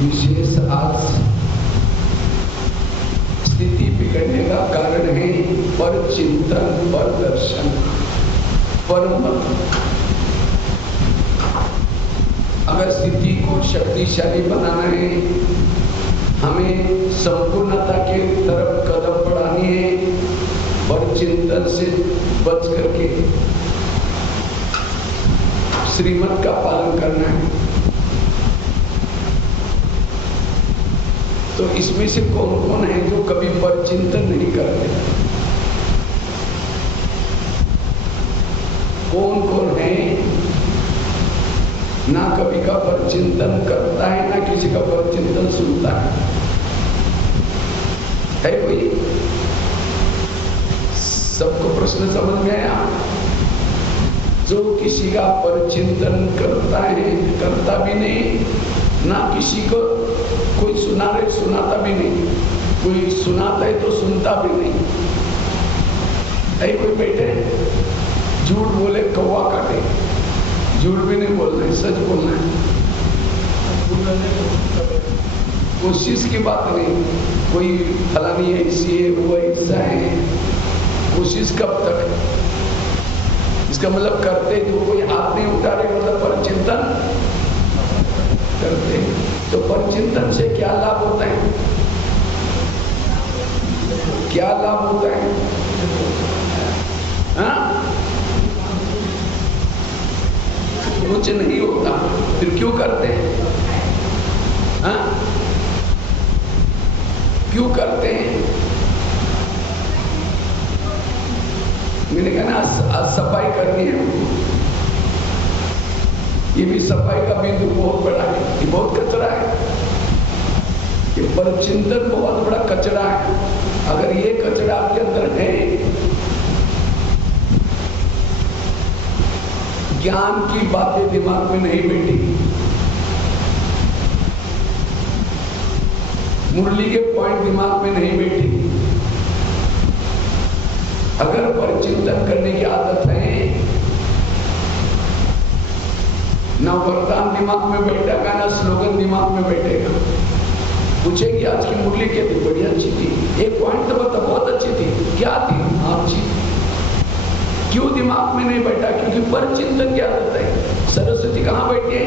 विशेष आज स्थिति बिगड़ने का कारण है पर चिंतन, पर दर्शन, पर मत। अगर स्थिति को शक्तिशाली बनाना है, हमें संपूर्णता के तरफ कदम बढ़ानी है, पर चिंतन से बच करके श्रीमत का पालन करना है। तो इसमें से कौन कौन है जो कभी पर चिंतन नहीं करते? कौन कौन है ना कभी का पर चिंतन करता है, ना किसी का पर चिंतन सुनता है कोई? सबको प्रश्न समझ में आया? जो किसी का पर चिंतन करता है, करता भी नहीं, ना किसी को कोई सुनाता भी नहीं, कोई सुनाता है तो सुनता भी नहीं। कोई बैठे झूठ बोले कौवा काटे, झूठ भी नहीं बोलना है, सच बोलना है। कोशिश की बात नहीं, कोई फलानी ऐसी है, वो ऐसा है, कोशिश कब तक? इसका मतलब करते जो कोई हाथ नहीं उठा रहे मतलब पर चिंतन करते। तो पर चिंतन से क्या लाभ होता है? क्या लाभ होता है? हाँ? कुछ नहीं होता, फिर क्यों करते हैं? हाँ? क्यों करते हैं? मैंने कहा ना आज सफाई करनी है। ये भी सफाई का बिंदु बहुत बड़ा है, ये बहुत कचरा है। ये पर चिंतन बहुत बड़ा कचरा है। अगर ये कचरा आपके अंदर है, ज्ञान की बातें दिमाग में नहीं बैठेगी, मुरली के पॉइंट दिमाग में नहीं बैठेगी। अगर पर चिंतन करने की आदत है, ना वरदान दिमाग में बैठेगा, ना स्लोगन दिमाग में बैठेगा। पूछेगी आज की मुरली क्या थी? बड़ी अच्छी थी। एक पॉइंट तो बता, बहुत अच्छी थी। क्या थी? अच्छी। क्यों दिमाग में नहीं बैठा? क्योंकि पर चिंतन की आदत है। सरस्वती कहाँ बैठी है?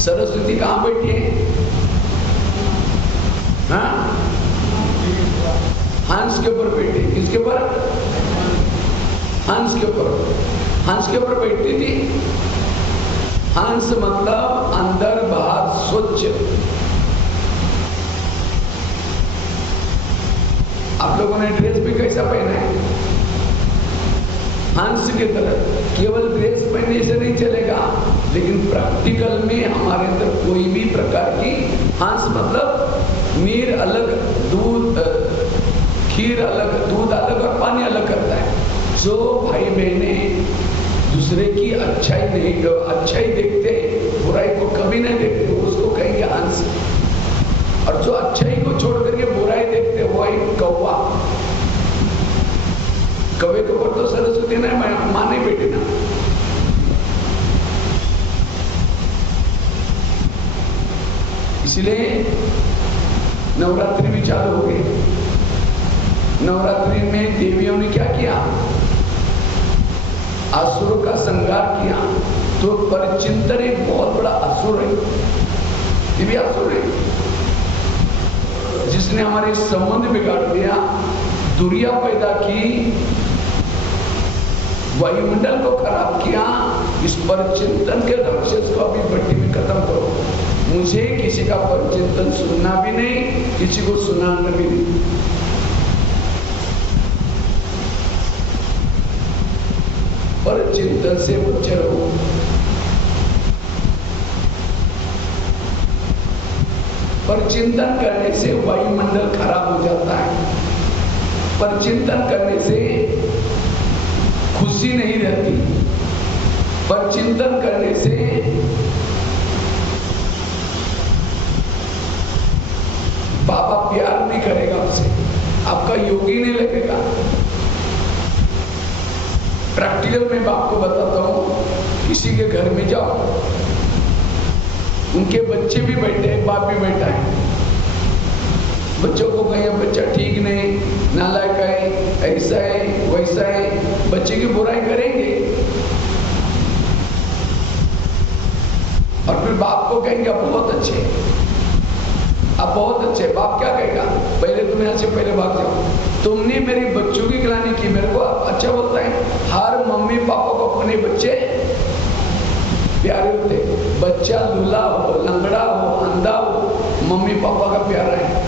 सरस्वती कहाँ बैठी है? हाँ? हंस के ऊपर बैठी। किसके ऊपर? हंस के ऊपर। हंस के ऊपर बैठती थी। हंस मतलब अंदर बाहर स्वच्छ। आप लोगों ने ड्रेस भी कैसा पहना है? हंस की तरह। केवल ड्रेस पहनने से नहीं चलेगा, लेकिन प्रैक्टिकल में हमारे अंदर कोई भी प्रकार की, हंस मतलब नीर अलग, दूध खीर अलग, दूध अलग और पानी अलग करता है। जो भाई बहने दूसरे की अच्छाई देखते, बुराई को कभी नहीं देखते, उसको कहेंगे हंस। और जो अच्छाई को छोड़ करके बुराई देखते, वो एक कौवा। कौवे के ऊपर तो सरस्वती ने माने बेटे ना। इसलिए नवरात्रि भी चालू हो गई। नवरात्रि में देवियों ने क्या किया? असुरों का संहार किया। तो परचिंतन एक बहुत बड़ा असुर है, ये भी असुर है, जिसने हमारे संबंध बिगाड़ दिया, दुरिया पैदा की, वायुमंडल को खराब किया। इस परचिंतन के राक्षस को अभी भट्टी में खत्म करो। मुझे किसी का परचिंतन सुनना भी नहीं, किसी को सुनाना भी नहीं। परचिंतन से बचे रहो। परचिंतन करने से वायुमंडल खराब हो जाता है। परचिंतन करने से खुशी नहीं रहती। परचिंतन करने से बाबा प्यार नहीं करेगा आपसे, आपका योगी नहीं लगेगा। प्रैक्टिकल में आपको बताता हूं, किसी के घर में जाओ, उनके बच्चे भी बैठे हैं, बाप भी बैठा है। बच्चों को कहें बच्चा ठीक नहीं, नालायक है, ऐसा है वैसा है, बच्चे की बुराई करेंगे। और फिर बाप को कहेंगे आप बहुत अच्छे, आप बहुत अच्छे। बाप क्या कहेगा, पहले तुम यहाँ से पहले भाग जाओ, तुमने मेरी बच्चों की गिलानी की, मेरे को आप अच्छा बोलता है। हर मम्मी पापा को अपने बच्चे प्यारे होते। बच्चा लूला हो, लंगड़ा हो, अंधा हो, मम्मी पापा का प्यारा है।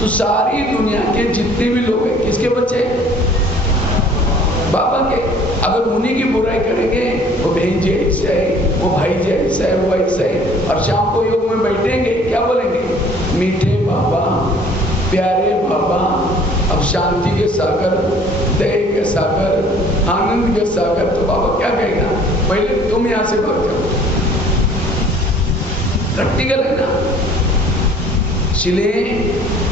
तो सारी दुनिया के जितने भी लोग हैं किसके बच्चे, बाबा के। अगर उन्हीं की बुराई करेंगे, वो बहन जी ऐसा है, वो भाई जी ऐसा है, वो ऐसा है, और शाम को योग में बैठेंगे क्या बोलेंगे, मीठे बाबा, प्यारे बाबा, अब शांति के सागर, दया के सागर, आनंद के सागर। तो बाबा क्या कहेगा, पहले तुम यहां से भाग जाओ। प्रैक्टिकल है ना। इसलिए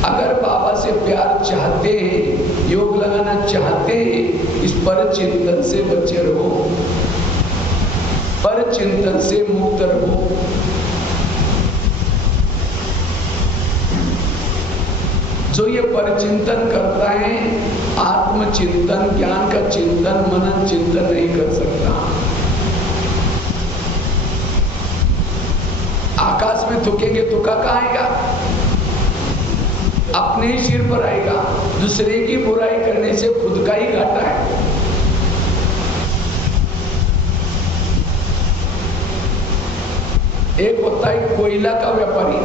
अगर बाबा से प्यार चाहते हैं, योग लगाना चाहते हैं, इस पर चिंतन से बचे रहो, पर चिंतन से मुक्त रहो। जो ये परचिंतन करता है, आत्मचिंतन, ज्ञान का चिंतन, मनन चिंतन नहीं कर सकता। आकाश में थूकेंगे, थूका कहाँ आएगा, अपने ही सिर पर आएगा। दूसरे की बुराई करने से खुद का ही घाटा है। एक होता है कोयला का व्यापारी,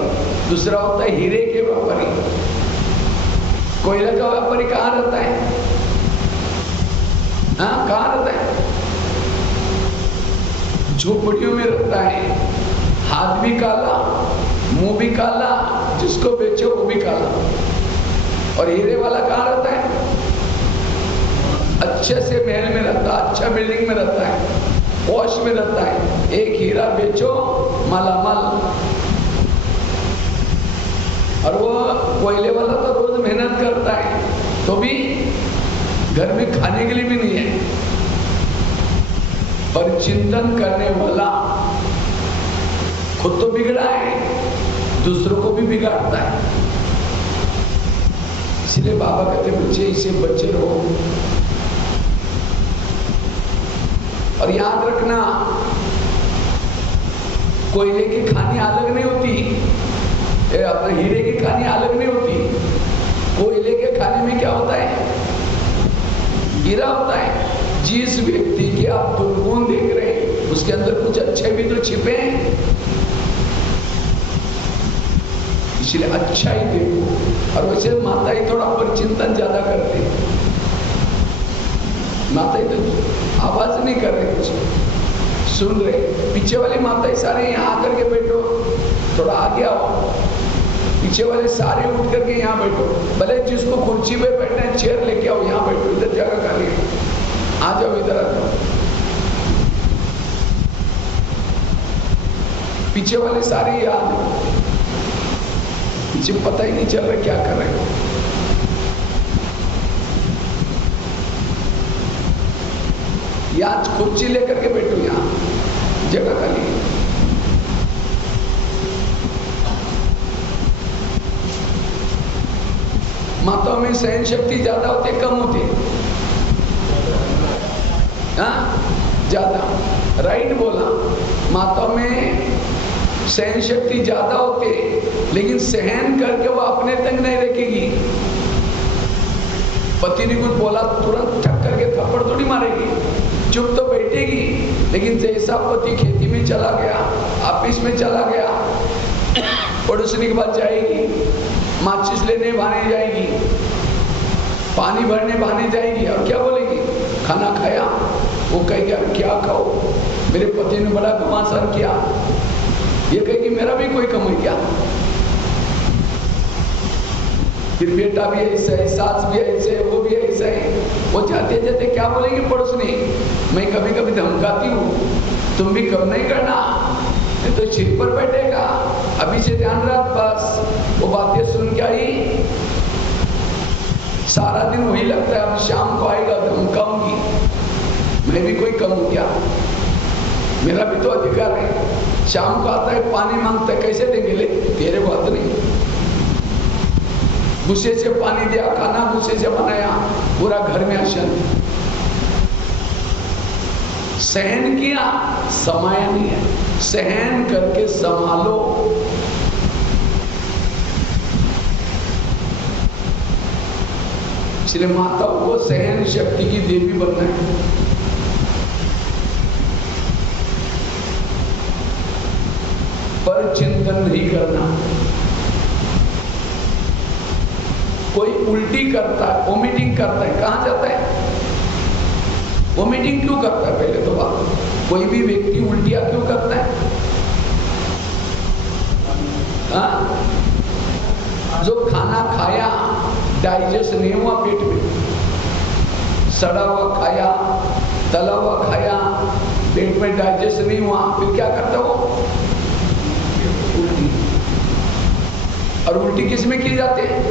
दूसरा होता है हीरे के व्यापारी। कोयला का व्यापारी कहाँ रहता है, हाँ कहाँ रहता है, झोपड़ियों में रहता है। हाथ भी काला, मुंह भी काला, जिसको बेचो वो भी काला। और हीरे वाला कहाँ रहता है, अच्छे से महल में रहता है, अच्छा बिल्डिंग में रहता है, पॉश में रहता है। एक हीरा बेचो मालामाल। और वो कोयले वाला तो रोज मेहनत करता है, तो भी घर में खाने के लिए भी नहीं है। पर चिंतन करने वाला खुद तो बिगड़ा है, दूसरों को भी बिगाड़ता है। इसलिए बाबा कहते बच्चे इसे बच्चे रहो। और याद रखना, कोयले की खानी अलग नहीं होती, अपने हीरे की खानी अलग नहीं होती। कोयले के खाने में क्या होता है, हीरा होता है। जिस व्यक्ति के आप दुर्गुण देख रहे हैं, उसके अंदर कुछ अच्छे भी तो छिपे हैं। इसलिए अच्छा ही देखो। और वैसे माता ही थोड़ा पर चिंतन ज्यादा करते हैं। माता ही तो आवाज नहीं कर रहे, कुछ सुन रहे। पीछे वाली माता ही सारे यहाँ आकर के बैठो, थोड़ा आगे आओ। पीछे वाले सारे उठ करके यहाँ बैठो। भले जिसको कुर्सी पे बैठना है चेयर लेके आओ, यहाँ बैठो, इधर जगह खाली है, आ जाओ, इधर आ जाओ। पीछे वाले सारे यहाँ, पीछे पता ही नहीं चल रहा क्या कर रहे हो। यहाँ कुर्सी लेकर के बैठो, यहाँ जगह खाली है। माताओं में सहन शक्ति ज्यादा होती है, कम होती है, हाँ ज्यादा, राइट बोला। माताओं में सहन शक्ति ज्यादा होती है, लेकिन सहन करके वो अपने तक नहीं रखेगी। पति ने कुछ बोला तुरंत ठक करके थप्पड़ थोड़ी मारेगी, चुप तो बैठेगी। लेकिन जैसा पति खेती में चला गया, ऑफिस में चला गया, पड़ोसनी के पास जाएगी, माचिस लेने बहाने जाएगी, पानी भरने बहाने जाएगी, और क्या बोलेगी, खाना खाया? वो कहेगी क्या खाओ, मेरे पति ने बड़ा घमासान किया। ये कहेगी मेरा भी कोई कम किया। फिर बेटा भी ऐसा है, सास भी ऐसे है, वो भी ऐसा है। वो जाते जाते क्या बोलेंगे पड़ोसनी, मैं कभी कभी धमकाती हूँ, तुम भी कम नहीं करना, नहीं तो सिर पर बैठेगा। अभी से ध्यान रख, बस वो बातें सुन के आई, सारा दिन वही लगता है, अब शाम को आएगा धमकाऊंगी, मैं भी कोई कम हो गया। मेरा भी तो अधिकार है। शाम को आता है पानी मांगता है, कैसे देंगे? ले, तेरे को हाथ नहीं। गुस्से से पानी दिया, खाना गुस्से से बनाया, पूरा घर में अशांति। सहन किया, समाया नहीं है। सहन करके संभालो। इसलिए माताओं को सहन शक्ति की देवी बनना है। पर चिंतन नहीं करना। कोई उल्टी करता है, वोमिटिंग करता है, कहां जाता है? वोमिटिंग क्यों करता है? पहले तो बात, कोई भी व्यक्ति उल्टियां क्यों करता है? जो खाना खाया डाइजेस्ट नहीं हुआ पेट में, सड़ा हुआ खाया, तला हुआ खाया, पेट में डाइजेस्ट नहीं हुआ, फिर क्या करता वो? उल्टी। और उल्टी किस में की जाते हैं?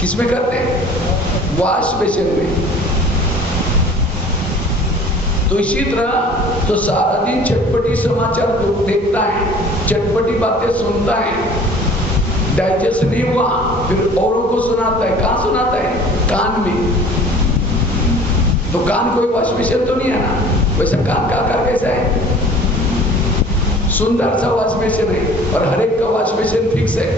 किस में करते हैं? वॉश बेसिन में। तो इसी तरह तो सारा दिन चटपटी समाचार देखता है, चटपटी बातें सुनता है, डाइजेस्ट नहीं हुआ, फिर औरों को सुनाता है। कहां सुनाता है? कान में। तो कान कोई वॉश बेसिन तो नहीं है ना? वैसा कान का आकार कैसा है? सुंदर सा वॉश बेसिन है, और हर एक का वॉश बेसिन फिक्स है।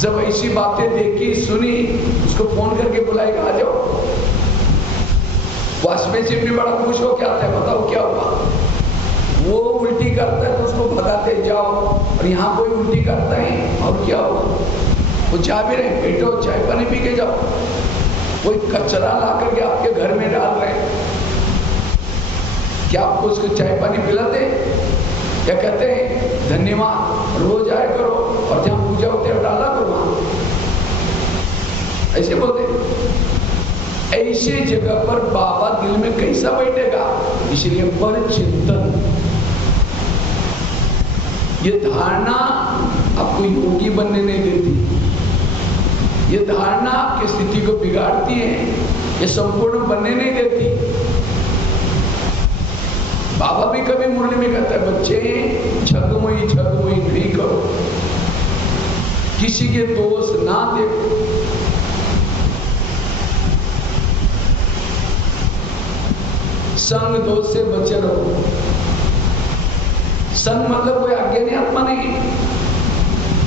जब ऐसी बातें देखी सुनी, उसको फोन करके बुलाएगा, आ जाओ। वॉश बेसिन भी बड़ा खुश हो के आता है, बताओ क्या हुआ? वो उल्टी करता है तो उसको भगाते जाओ, और यहाँ कोई उल्टी करता है, और क्या हुआ? वो चाह भी रहे, बैठो चाय पानी पी के जाओ। कोई कचरा ला करके आपके घर में डाल रहे हैं, क्या आपको उसको चाय पानी पिलाते? क्या कहते हैं धन्यवाद, रोज आया करो, और जहां पूजा होते है डाला करो वहां, ऐसे बोलते। ऐसे जगह पर बाबा दिल में कैसा बैठेगा? इसलिए पर चिंतन, ये धारणा आपको योगी बनने नहीं देती। ये धारणा आपकी स्थिति को बिगाड़ती है, ये संपूर्ण बनने नहीं देती। बाबा भी कभी मुरली में कहता है, बच्चे छगमोई नहीं करो, किसी के दोष ना देखो। संग दोष से बचे रहो। संग मतलब कोई अज्ञानी आत्मा नहीं।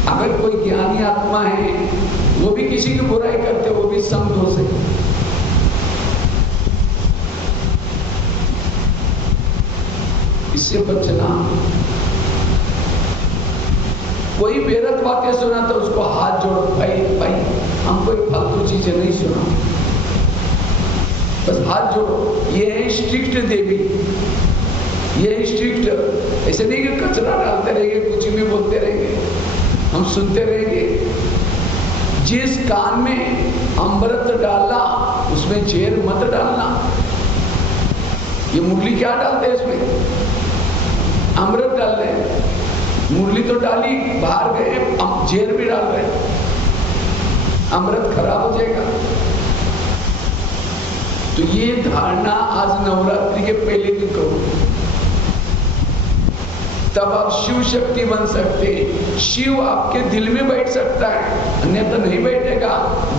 अगर कोई ज्ञानी आत्मा है, वो भी किसी की बुराई करते, वो भी संग दोष है। इससे बचना। कोई बेरत बातें सुना तो उसको हाथ जोड़ो, भाई हम कोई फालतू चीजें नहीं सुना, बस हाथ जोड़ो। ये है स्ट्रिक्ट देवी, ये स्ट्रिक्ट। ऐसे नहीं कि कचरा डालते रहेंगे, कुछ भी बोलते रहेंगे, हम सुनते रहेंगे। जिस कान में अमृत डाला उसमें जेल मत डालना। ये मुरली क्या डालते हैं इसमें? अमृत डाल रहे, मुरली तो डाली, बाहर गए जेल भी डाल रहे, अमृत खराब हो जाएगा। तो ये धारणा आज नवरात्रि के पहले दिन करो, तब आप शिव शक्ति बन सकते। शिव आपके दिल में बैठ सकता है, अन्यथा नहीं बैठेगा।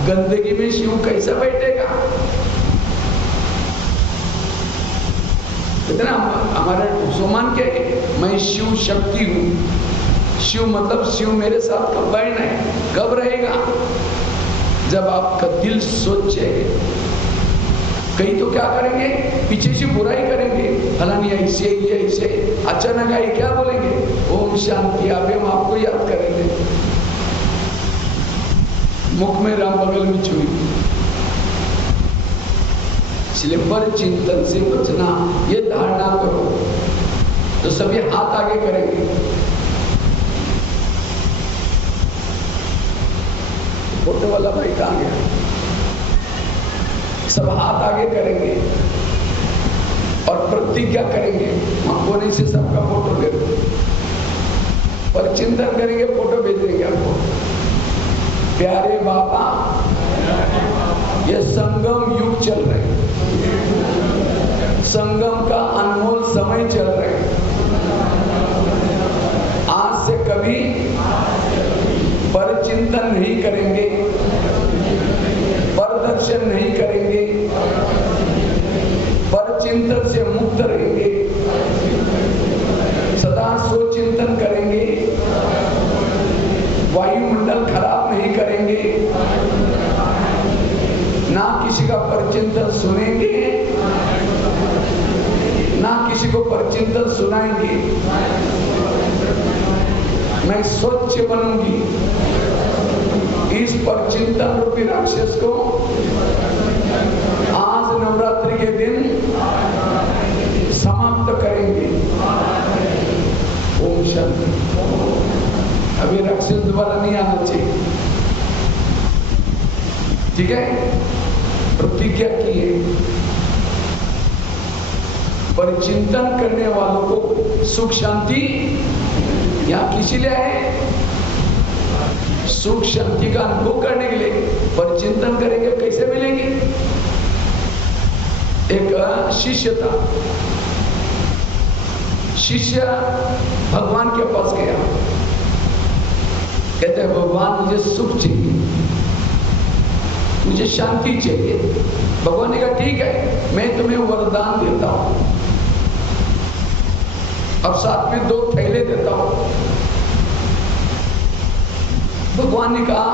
गंदगी में शिव कैसा बैठेगा? इतना हमारा मुसलमान क्या है? मैं शिव शक्ति हूं। शिव मतलब शिव मेरे साथ कब बैठना है? कब रहेगा? जब आपका दिल सोचेगा। कई तो क्या करेंगे? पीछे से बुराई करेंगे, फलानी ऐसे ये ऐसे, अचानक आई क्या बोलेंगे? ओम शांति। अभी हम आपको याद करेंगे, मुख में राम बगल में छुई। इसलिए पर चिंतन से बचना, ये धारणा करो। तो सभी हाथ आगे करेंगे। फोटो वाला भाई कहां गया? सब हाथ आगे करेंगे और प्रतिज्ञा करेंगे। हम कोने से सबका फोटो ले लो, पर चिंतन करेंगे, फोटो भेज देंगे आपको। प्यारे बाबा ये संगम युग चल रहे हैं, संगम का अनमोल समय चल रहे हैं। आज से कभी परचिंतन नहीं करेंगे, परदर्शन नहीं करेंगे, परचिंतन से मुक्त रहेंगे, सदा स्वचिंतन करेंगे, वायुमंडल खराब नहीं करेंगे, ना किसी का परचिंतन सुनेंगे, ना किसी को परचिंतन सुनाएंगे। मैं स्वच्छ बनूंगी, इस परचिंतन रूपी राक्षस को आज नवरात्रि के दिन समाप्त करेंगे। ओम शांति। अभी राक्षस दोबारा नहीं आना चाहिए, ठीक है? प्रतिज्ञा की है, परिचिंतन करने वालों को सुख शांति यहाँ किसी लिए है, सुख शांति का अनुभव करने के लिए। परिचिंतन करेंगे कैसे मिलेंगे? एक शिष्य था, शिष्य भगवान के पास गया, कहते हैं भगवान मुझे सुख चाहिए, मुझे शांति चाहिए। भगवान ने कहा ठीक है, मैं तुम्हें वरदान देता हूं और साथ में 2 थैले देता हूं। भगवान ने कहा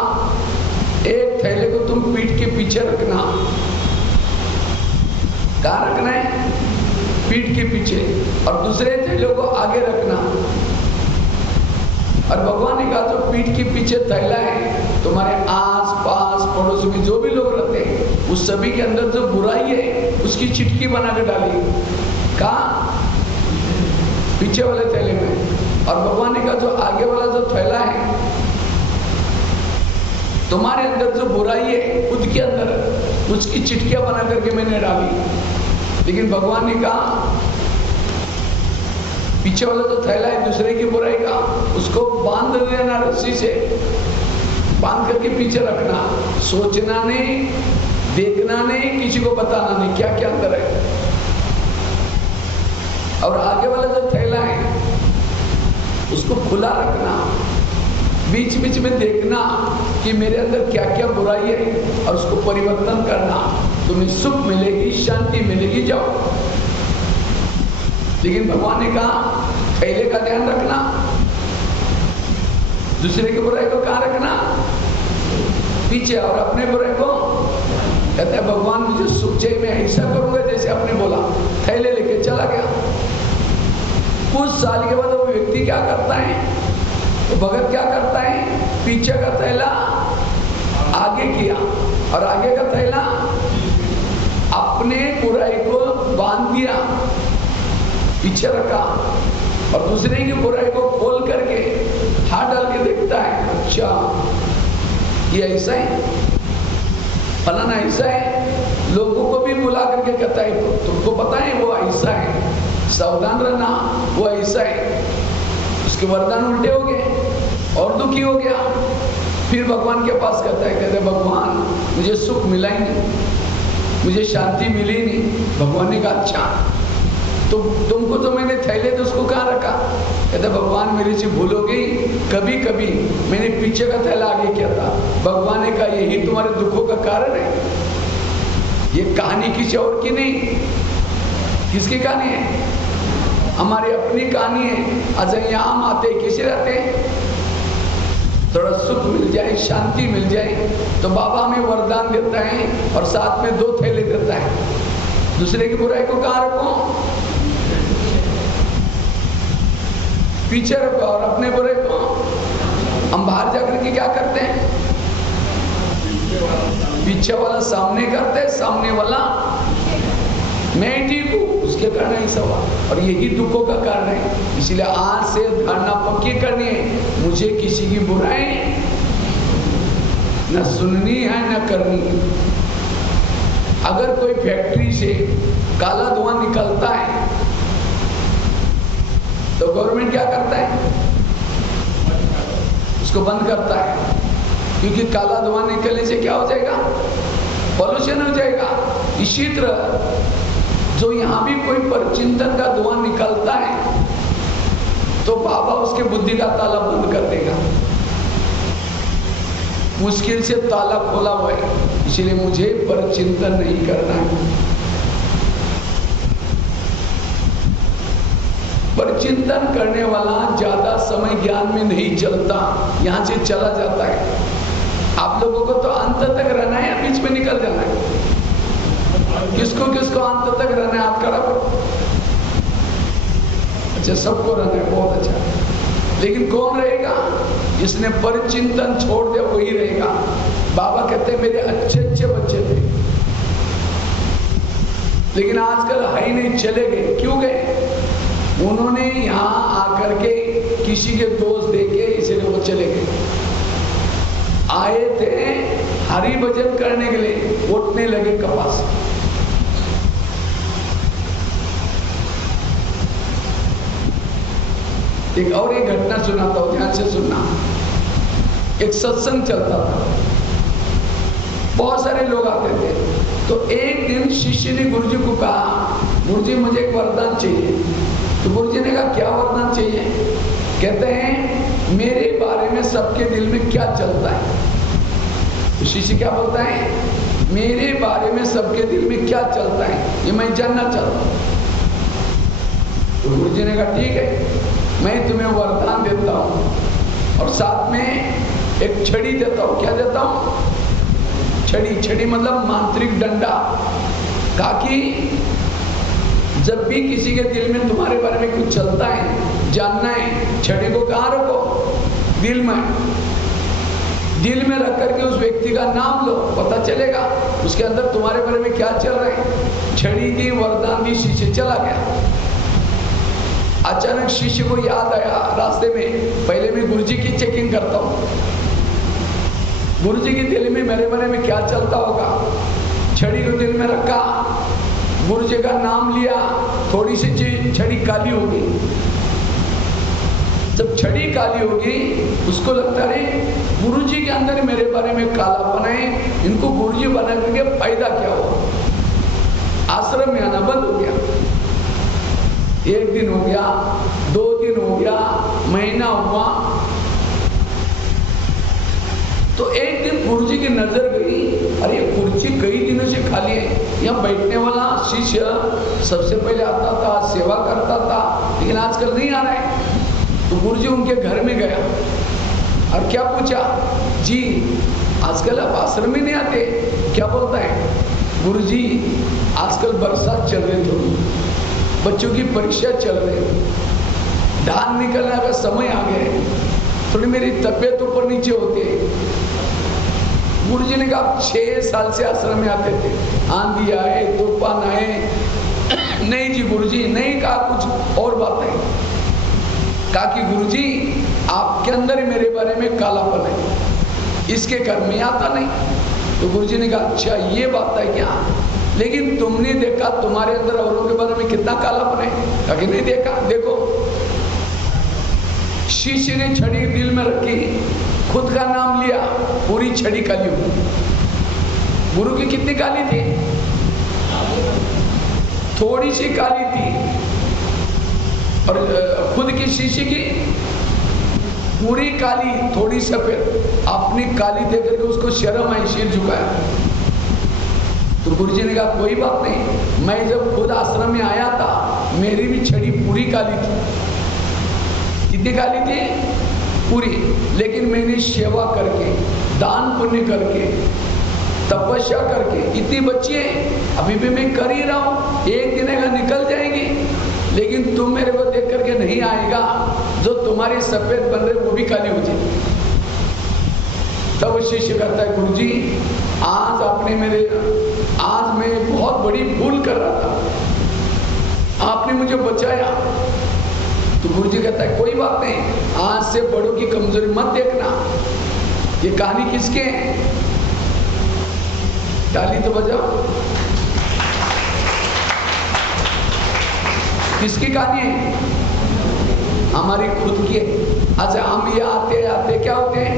एक थैले को तुम पीठ के पीछे रखना। कहाँ रखना है? पीठ के पीछे, और दूसरे थैले को आगे रखना। और भगवान ने कहा जो पीठ के पीछे थैला है, तुम्हारे आस पास पड़ोस में जो भी लोग रहते हैं उस सभी के अंदर जो बुराई है उसकी चिटकी बना के डाली। कहाँ? पीछे वाले थैले में। और भगवान ने कहा जो आगे वाला जो थैला है, तुम्हारे अंदर जो बुराई है खुद के अंदर, उसकी चिटकियां बना करके मैंने डाली। लेकिन भगवान ने कहा पीछे वाला जो थैला है दूसरे की बुराई का, उसको बांध देना, रस्सी से बांध करके पीछे रखना। सोचना नहीं, देखना नहीं, किसी को बताना नहीं क्या क्या अंदर है। और आगे वाला जो थैला है उसको खुला रखना, बीच बीच में देखना कि मेरे अंदर क्या क्या बुराई है और उसको परिवर्तन करना। तुम्हें सुख मिलेगी, शांति मिलेगी, जाओ। लेकिन भगवान ने कहा थैले का ध्यान रखना, दूसरे की बुराई को कहाँ रखना? पीछे। और अपने बुराई को कहते हैं भगवान मुझे सुख चाहिए, मैं ऐसा करूंगा जैसे आपने बोला। थैले लेके चला गया। कुछ साल के बाद वो व्यक्ति क्या करता है, तो भगत क्या करता है, पीछे का थैला आगे किया और आगे का थैला अपने बुराई को बांध दिया, पीछे रखा, और दूसरे की बुराई को खोल करके हाथ डाल के देखता है, अच्छा ये ऐसा है, फलाना ऐसा है। लोगों को भी बुला करके कहता है तुमको पता है वो ऐसा है, सावधान रहना, वो ऐसा है। उसके वरदान उल्टे हो गए और दुखी हो गया। फिर भगवान के पास कहता है, कहते भगवान मुझे सुख मिला ही नहीं, मुझे शांति मिली नहीं। भगवान ने कहा अच्छा तुमको तो मैंने थैले तो उसको कहाँ रखा? कहते भगवान मेरे से भूल हो गई, कभी कभी मैंने पीछे का थैला आगे किया था। भगवान ने कहा यही तुम्हारे दुखों का कारण है, ये कहानी किसी और की नहीं। किसकी कहानी है? हमारी अपनी कहानी है। अच्छा यहाँ हम आते किसे रहते हैं, थोड़ा सुख मिल जाए, शांति मिल जाए, तो बाबा हमें वरदान देता है और साथ में 2 थैले देता है। दूसरे की बुराई को कहाँ रखो? पीछे रखो। और अपने बुराई को हम बाहर जाकर के क्या करते हैं? पीछे वाला सामने करते हैं, सामने वाला मैं ठीक हूँ, उसके कारण ऐसा हुआ। और यही दुखों का कारण है। इसलिए आज से धारणा पक्की करनी है, मुझे किसी की बुराई न सुननी है न करनी है। अगर कोई फैक्ट्री से काला धुआं निकलता है तो गवर्नमेंट क्या करता है? उसको बंद करता है, क्योंकि काला धुआं निकलने से क्या हो जाएगा? पॉल्यूशन हो जाएगा। इसी तरह जो यहाँ भी कोई परचिंतन का धुआं निकलता है तो बाबा उसके बुद्धि का ताला बंद कर देगा। मुश्किल से ताला खोला हुआ है, इसलिए मुझे परचिंतन नहीं करना है। परचिंतन करने वाला ज्यादा समय ज्ञान में नहीं चलता, यहां से चला जाता है। आप लोगों को तो अंत तक रहना है या बीच में निकल जाना है? किसको किसको अंत तक रहना है? आप खड़ा करो। अच्छा, सबको रहना है, बहुत अच्छा। लेकिन कौन रहेगा? जिसने परचिंतन छोड़ दिया वही रहेगा। बाबा कहते हैं मेरे अच्छे अच्छे बच्चे थे, लेकिन आजकल है ही नहीं, चले गए। क्यों गए? उन्होंने यहां आकर के किसी के दोस्त देखे, इसलिए वो चले गए। आए थे हरि भजन करने के लिए, उठने लगे कपास। एक और एक घटना सुनाता हूं, ध्यान से सुनना। एक सत्संग चलता था, बहुत सारे लोग आते थे। तो एक दिन शिष्य ने गुरुजी को कहा, गुरुजी मुझे एक वरदान चाहिए। तो गुरुजी ने कहा क्या वरदान चाहिए? कहते हैं मेरे बारे में सबके दिल में क्या चलता है? तो शिष्य क्या बोलता है? मेरे बारे में सबके दिल में क्या चलता है ये मैं जानना चाहता हूं। तो गुरुजी ने कहा ठीक है, मैं तुम्हें वरदान देता हूं और साथ में एक छड़ी देता हूं। क्या देता हूं? छड़ी। छड़ी मतलब मांत्रिक डंडा। ताकि जब भी किसी के दिल में तुम्हारे बारे में कुछ चलता है, जानना है, छड़ी को कहाँ रखो? दिल में। दिल में रख करके उस व्यक्ति का नाम लो, पता चलेगा उसके अंदर तुम्हारे बारे में क्या चल रहा है। छड़ी दी, वरदान दी, शिष्य चला गया। अचानक शिष्य को याद आया रास्ते में, पहले मैं गुरुजी की चेकिंग करता हूँ, गुरुजी के दिल में मेरे बारे में क्या चलता होगा। छड़ी को दिल में रखा, गुरुजी का नाम लिया, थोड़ी सी छड़ी काली होगी। जब छड़ी काली होगी उसको लगता है गुरुजी के अंदर मेरे बारे में कालापन है, इनको गुरुजी बना करके फायदा क्या हुआ। आश्रम में आना बंद हो गया। एक दिन हो गया, 2 दिन हो गया, महीना हुआ। तो एक दिन गुरुजी की नजर गई, अरे कुर्सी कई दिनों से खाली है, यहाँ बैठने वाला शिष्य सबसे पहले आता था, सेवा करता था, लेकिन आजकल नहीं आ रहा है। तो गुरुजी उनके घर में गया और क्या पूछा, जी आजकल आप आश्रम में नहीं आते? क्या बोलता है? गुरुजी आजकल बरसात चल रही, थोड़ी बच्चों की परीक्षा चल रही, धान निकलने का समय आ गया है, थोड़ी मेरी तबीयत ऊपर नीचे होती है। गुरुजी ने कहा 6 साल से आश्रम में आते थे, आंधी आए, तूफान आए, नहीं जी गुरुजी, नहीं कहा कुछ और बात है। कहा कि गुरुजी आपके अंदर ही मेरे बारे में कालापन है, इसके घर में आता नहीं। तो गुरुजी ने कहा अच्छा ये बात है क्या, लेकिन तुमने देखा तुम्हारे अंदर औरों के बारे में कितना कालापन है? कहा कि नहीं देखा। देखो, शिष्य ने छड़ी दिल में रखी, खुद का नाम लिया, पूरी छड़ी काली हो गई। गुरु की कितनी काली थी? थोड़ी सी काली थी। और खुद की शिष्य की पूरी काली, थोड़ी सफेद। अपनी काली देकर के उसको शर्म आई, सिर झुकाया। तो गुरुजी ने कहा कोई बात नहीं, मैं जब खुद आश्रम में आया था मेरी भी छड़ी पूरी काली थी। कितनी काली थी? पूरी। लेकिन मैंने सेवा करके, दान पुण्य करके, तपस्या करके, इतनी बच्ची है अभी भी मैं कर ही रहा हूं, एक दिन का निकल जाएगी, लेकिन तुम मेरे को देख करके नहीं आएगा, जो तुम्हारी सफेद बन रहे वो भी काली हो जाएगी। तब शिष्य कहता है गुरुजी आज आपने आज मैं बहुत बड़ी भूल कर रहा था, आपने मुझे बचाया। तो गुरुजी कहता है कोई बात नहीं, आज से बड़ों की कमजोरी मत देखना। ये कहानी किसके है? ताली तो बजाओ। किसकी कहानी है? हमारी खुद की है। अच्छा, हम ये आते आते क्या होते हैं?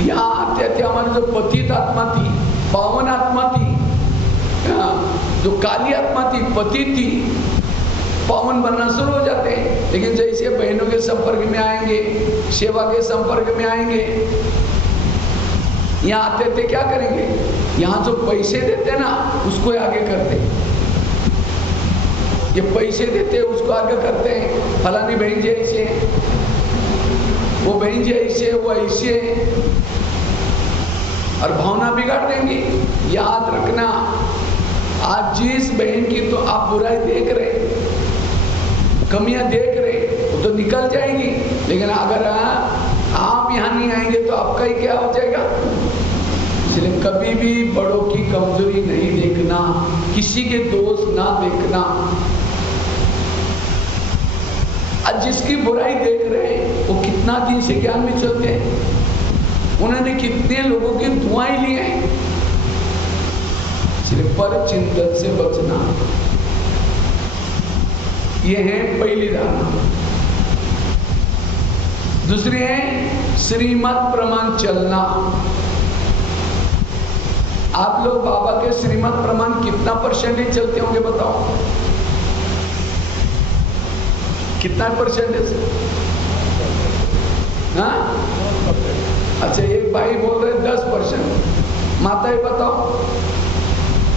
यहाँ आते आते हमारी जो पतित आत्मा थी, पावन आत्मा थी, जो काली आत्मा थी, पतित थी, पावन बनना शुरू हो जाते हैं। लेकिन जैसे बहनों के संपर्क में आएंगे, सेवा के संपर्क में आएंगे, यहाँ आते थे क्या करेंगे, यहाँ जो पैसे देते ना उसको आगे करते, ये पैसे देते उसको आगे करते हैं। फलानी बहन जी ऐसे, वो बहन जी ऐसे, वो ऐसे, और भावना बिगाड़ देंगे। याद रखना, आज जिस बहन की तो आप बुराई देख रहे, कमियां देख रहे, वो तो निकल जाएगी, लेकिन अगर आप यहाँ नहीं आएंगे तो आपका ही क्या हो जाएगा। इसलिए कभी भी बड़ों की कमजोरी नहीं देखना, किसी के दोष ना देखना। आज जिसकी बुराई देख रहे हैं वो कितना दिन से ज्ञान में चलते हैं, उन्होंने कितने लोगों की दुआएं ली हैं। इसलिए पर चिंतन से बचना, ये है पहली धारणा। दूसरी है श्रीमत प्रमाण चलना। आप लोग बाबा के श्रीमत प्रमाण कितना परसेंटेज चलते होंगे बताओ, कितना परसेंटेज? हाँ, अच्छा, एक भाई बोल रहे 10%। माता ही बताओ,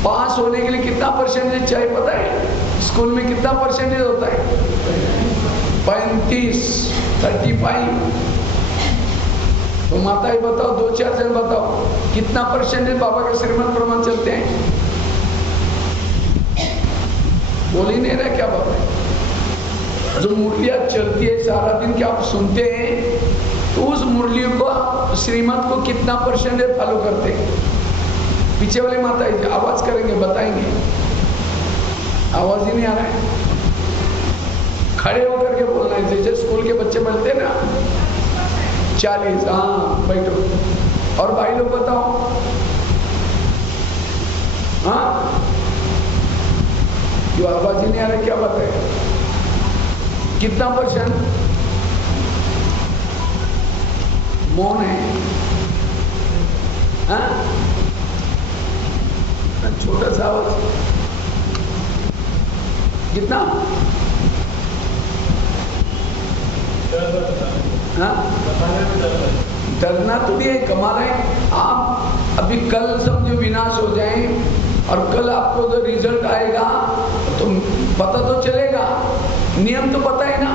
पास होने के लिए कितना परसेंटेज चाहिए पता है? स्कूल में कितना परसेंटेज होता है? 35। तो माता ही बताओ, 2-4 जन बताओ, कितना परसेंटेज बाबा के श्रीमत प्रमाण चलते हैं? बोल ही नहीं रहा क्या बाबा? जो मुरलियां चलती है सारा दिन, क्या आप सुनते हैं? तो उस मुरलियों को, श्रीमत को कितना परसेंटेज फॉलो करते हैं? पीछे वाले माता ही आवाज करेंगे, बताएंगे। आवाज ही नहीं आ रहा है, खड़े होकर के बोलना है, जैसे स्कूल के बच्चे बोलते हैं ना, 40। हाँ, बैठो। और भाई लोग बताओ, हाँ, क्यों आवाज ही नहीं आ रहा, क्या बात है? कितना परसेंट मौन है? हाँ, छोटा सा आवाज, कितना? हाँ, डरना तो नहीं है, कमा रहे हैं आप। अभी कल समझो विनाश हो जाए और कल आपको जो रिजल्ट आएगा तो पता तो चलेगा। नियम तो पता है ना,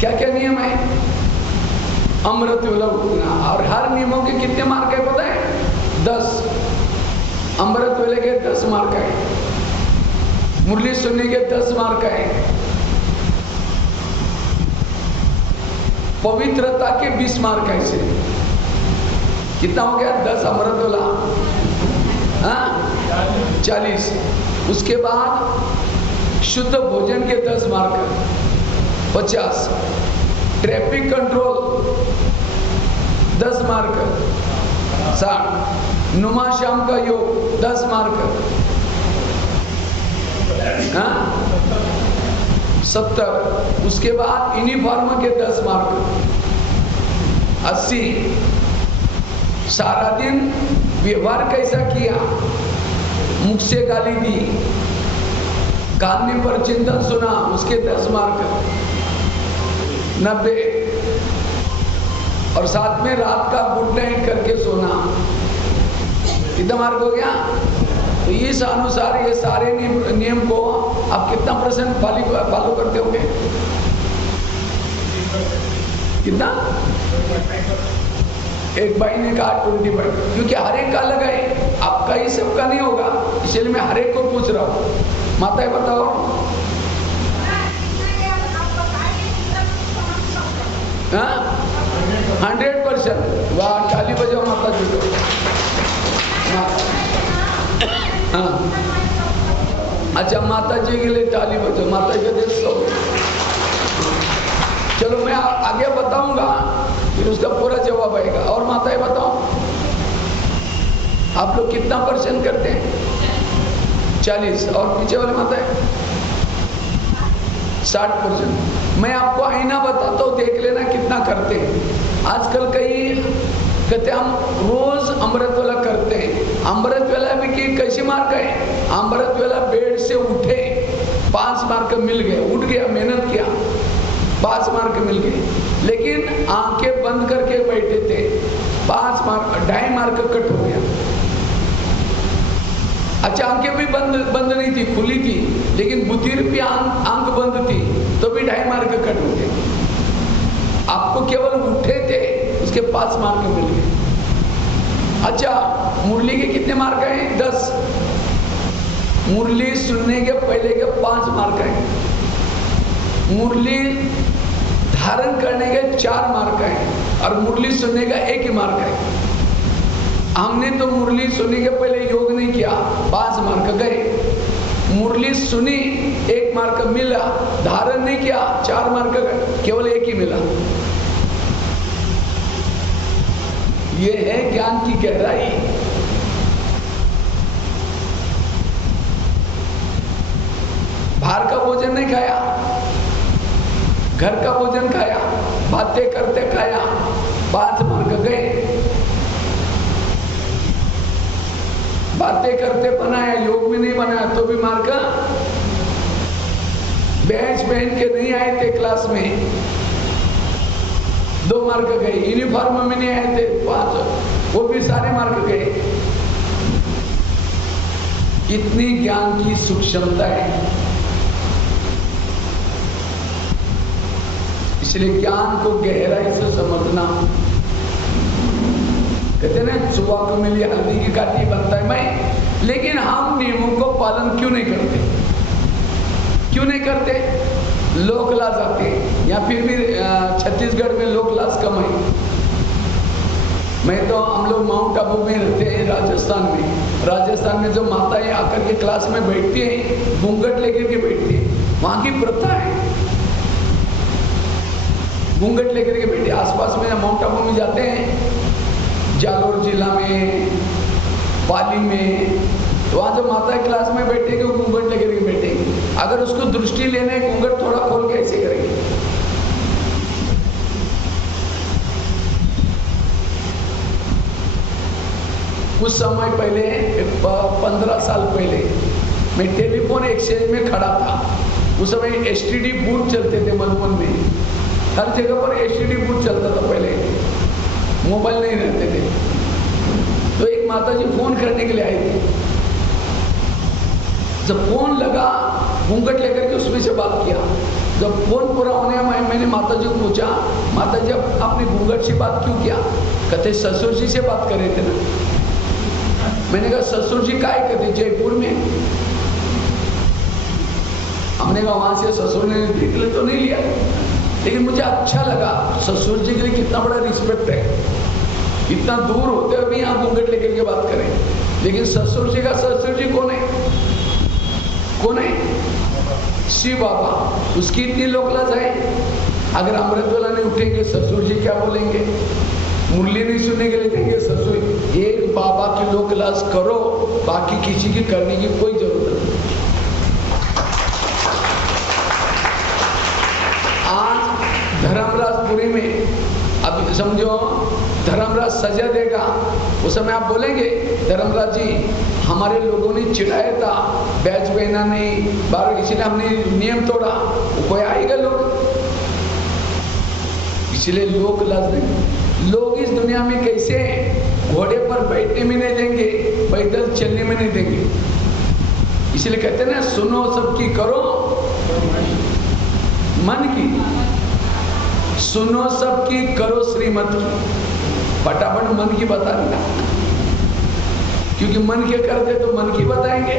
क्या क्या नियम है? अमृत वेला उठना, और हर नियमों के कितने मार्क है पता है? 10। अमृत वेले के 10 मार्क है, मुरली सुनने के 10 मार्क है, पवित्रता के 20 मार्क है। इसे कितना हो गया? 10 अमृत वेला, हाँ, 40। उसके बाद शुद्ध भोजन के 10 मार्क, 50। Traffic control 10 mark, 60। नुमा शाम का योग 10 मार्क, हाँ, 70। उसके बाद यूनिफॉर्म के 10 मार्क, 80। सारा दिन व्यवहार कैसा किया, मुख से गाली दी, कान में पर चिंतन सुना, उसके 10 मार्क, 90। और साथ में रात का गुड नाइट करके सोना, कितना मार्क हो गया? तो इस अनुसार ये सारे नियम को आप कितना % फॉलो करते होंगे? कितना? एक भाई ने कहा 20%, क्योंकि हर एक का अलग है, आपका ही सबका नहीं होगा, इसलिए मैं हर एक को पूछ रहा हूँ। माताएं बताओ। हाँ, 100%। वाह, ताली बजाओ माता जी को। हाँ, अच्छा, माता जी के लिए ताली बजाओ, माता जी के सो। चलो मैं आगे बताऊंगा, फिर उसका पूरा जवाब आएगा। और माताएं बताओ, आप लोग कितना % करते हैं? 40। और पीछे वाले माताएं 60%। मैं आपको आईना बताता हूँ, देख लेना कितना करते हैं। आजकल कई कहते हम रोज अमृत वेला करते हैं। अमृत वेला भी की कैसी मार्क है? अमृत वेला बेड से उठे, 5 मार्क मिल गए, उठ गया, मेहनत किया, 5 मार्क मिल गए, लेकिन आंखें बंद करके बैठे थे, 5 मार्क, 2.5 मार्क कट हो गया। अच्छा, आंखें भी बंद नहीं थी, खुली थी, लेकिन बुद्धि रूपी आंख बंद थी, तो भी 2.5 मार्क कट हो गए। आपको केवल उठे थे, उसके 5 मार्क मिल गए। अच्छा, मुरली के कितने मार्क हैं? 10। मुरली सुनने के पहले के 5 मार्क हैं। मुरली धारण करने के 4 मार्क हैं और मुरली सुनने का 1 ही मार्क है। हमने तो मुरली सुनने के पहले योग नहीं किया, 5 मार्क गए। मुरली सुनी, 1 मार्क मिला, धारण नहीं किया, 4 मार्क गए, केवल 1 ही मिला। ये है ज्ञान की गहराई। बाहर का भोजन नहीं खाया, घर का भोजन खाया, बातें करते खाया, 5 मार्क गए। बातें करते बनाया, योग भी नहीं बनाया तो भी मार्क। बैच पहन के नहीं आए थे क्लास में, 2 मार्क गए। यूनिफॉर्म में नहीं आए थे, 5, वो भी सारे मार्क गए। इतनी ज्ञान की सूक्ष्मता है। इसलिए ज्ञान को गहराई से समझना। कहते ना, सुबह को मिली हल्दी की काठी बनता है मैं, लेकिन हम नियमों को पालन क्यों नहीं करते? क्यों नहीं करते? लो क्लास आते हैं, या फिर भी छत्तीसगढ़ में लो क्लास कम है। मैं तो, हम लोग माउंट आबू में रहते हैं, राजस्थान में। राजस्थान में जो माताएं आकर के क्लास में बैठती हैं, घूंघट लेकर के बैठती हैं, वहां की प्रथा है, घूंघट लेकर के बैठे। आसपास में माउंट आबू में जाते हैं, जालोर जिला में, पाली में, तो वहां जो माता क्लास में बैठेंगे, वो घूंघट लेकर के बैठेंगे। अगर उसको दृष्टि लेने, घूंघट थोड़ा खोल के ऐसे करेंगे। कुछ समय पहले, 15 साल पहले, मैं टेलीफोन एक्सचेंज में खड़ा था। उस समय एसटीडी बूथ चलते थे मधुबन में, हर जगह पर एसटीडी बूथ चलता था पहले, मोबाइल नहीं रहते थे। तो एक माता जी फोन करने के लिए आई थी। जब फोन लगा, घूंघट लेकर के उसमें से बात किया। जब फोन पूरा होने में मैंने माता जी को पूछा, माता जी अब आपने घूंघट से बात क्यों किया? कहते ससुर जी से बात कर रहे थे ना। मैंने कहा ससुर जी का है? कहते जयपुर में। हमने कहा वहां से ससुर ने निकले तो नहीं लिया, लेकिन मुझे अच्छा लगा। ससुर जी के लिए कितना बड़ा रिस्पेक्ट है, इतना दूर होते हुए भी यहाँ घूंघट लेकर के बात करें। लेकिन ससुर जी का ससुर जी कौन है? कौन है? शिव बाबा। उसकी इतनी लोकलाज है। अगर अमृत वेला नहीं उठेंगे, ससुर जी क्या बोलेंगे? मुरली नहीं सुनने के लिए देंगे ससुर। एक बाबा की लोकलाज करो, बाकी किसी की करने की कोई जरूरत नहीं। आज धर्मराजपुरी में, अब समझो धर्मराज सजा देगा, उस समय आप बोलेंगे धर्मराज जी हमारे लोगों ने चिढ़ाया था, बैच पहना नहीं, बार इसलिए हमने नियम तोड़ा, कोई आएगा लोग? इसलिए लोक लाज नहीं। लोग इस दुनिया में कैसे हैं? घोड़े पर बैठने में नहीं देंगे, पैदल चलने में नहीं देंगे। इसलिए कहते हैं ना, सुनो सबकी करो मन की, सुनो सबकी करो श्रीमत की। फटाफट मन की बता देना, क्योंकि मन के करते तो मन की बताएंगे।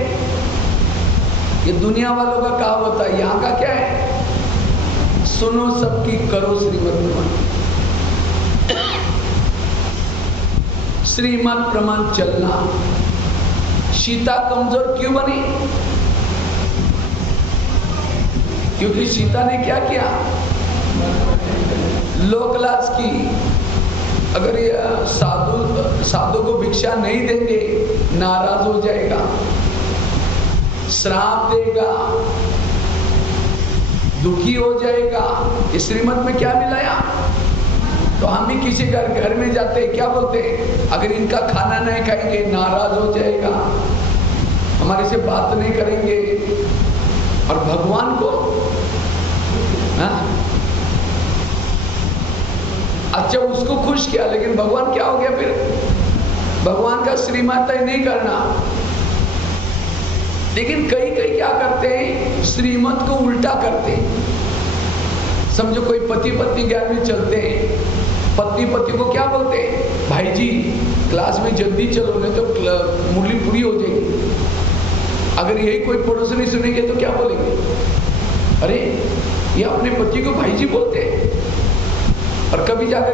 ये दुनिया वालों का कहावत है, यहाँ का क्या है? सुनो सबकी करो श्रीमत प्रमाण। श्रीमत प्रमाण चलना। सीता कमजोर क्यों बनी? क्योंकि सीता ने क्या किया? लोकलाज की। अगर ये साधु को भिक्षा नहीं देंगे, नाराज हो जाएगा, श्राप देगा, दुखी हो जाएगा। इस श्रीमत में क्या मिलाया? तो हम भी किसी घर में जाते हैं, क्या बोलते हैं, अगर इनका खाना नहीं खाएंगे नाराज हो जाएगा, हमारे से बात नहीं करेंगे। और भगवान को अच्छा उसको खुश किया, लेकिन भगवान क्या हो गया फिर, भगवान का श्रीमत तय नहीं करना। लेकिन कई क्या करते हैं, श्रीमत को उल्टा करते हैं। समझो कोई पति पत्नी ज्ञान में चलते हैं, पति को क्या बोलते हैं, भाई जी क्लास में जल्दी चलो नहीं तो मुरली पूरी हो जाएगी। अगर यही कोई पड़ोस नहीं सुनेंगे तो क्या बोलेंगे, अरे ये अपने पति को भाई जी बोलते हैं। और कभी जाकर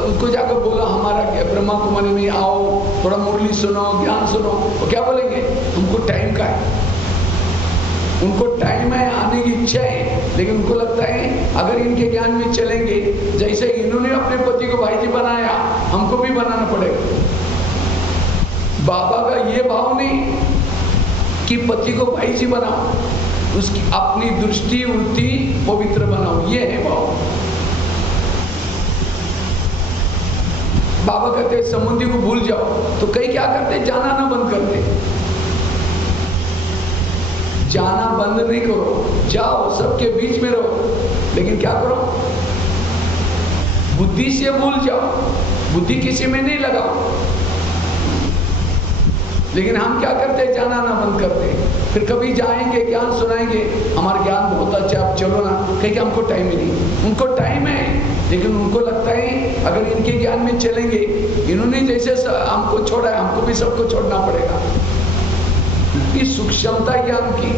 उसको जाकर बोला हमारा ब्रह्मा कुमारी में आओ, थोड़ा मुरली सुनो, ज्ञान सुनो, तो क्या बोलेंगे, तुमको टाइम का है। उनको टाइम है, आने की इच्छा है, लेकिन उनको लगता है अगर इनके ज्ञान में चलेंगे, जैसे इन्होंने अपने पति को भाई जी बनाया, हमको भी बनाना पड़ेगा। बाबा का ये भाव नहीं कि पति को भाई जी बनाओ, उसकी अपनी दृष्टि वृत्ति पवित्र बनाओ, ये है भाव। बाबा कहते हैं संबंधी को भूल जाओ, तो कई क्या करते, जाना ना बंद करते। जाना बंद नहीं करो, जाओ सबके बीच में रहो, लेकिन क्या करो, बुद्धि से भूल जाओ, बुद्धि किसी में नहीं लगाओ। लेकिन हम क्या करते हैं, जाना ना बंद करते। फिर कभी जाएंगे, ज्ञान सुनाएंगे, हमारा ज्ञान बहुत अच्छा, आप चलो ना, कहीं हमको टाइम ही नहीं। उनको टाइम है, लेकिन उनको लगता है अगर इनके ज्ञान में चलेंगे, इन्होंने जैसे हमको छोड़ा है, हमको भी सबको छोड़ना पड़ेगा। इतनी सूक्ष्मता ज्ञान की,